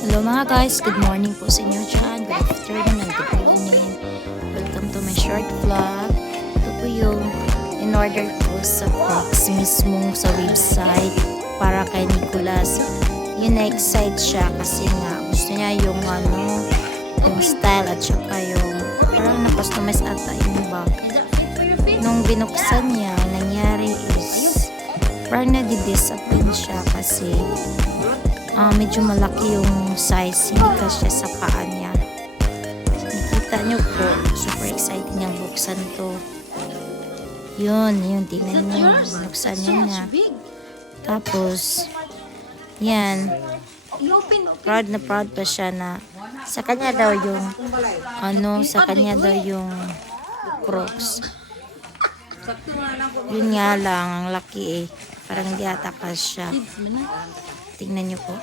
Hello mga guys, good morning po sa inyo dyan. Good afternoon and good evening. Welcome to my short vlog. Ito po yung in-order ko sa Fox mismo sa website para kay Nicolas. Yun, na-excite siya kasi nga gusto niya yung yung style at saka yung parang na-customize ata yung bag. Nung binuksan niya, nangyari is parang na-disappoint siya kasi medyo malaki yung size, hindi kasi sa paa niya. Nakita nyo po, super excited niyang buksan to. Yun, tingnan nyo, binuksan niya. Tapos, yan, proud na proud pa siya na sa kanya daw yung, sa kanya daw yung Crocs. Yun nga lang, ang laki parang di ata siya. Tingnan nyo po.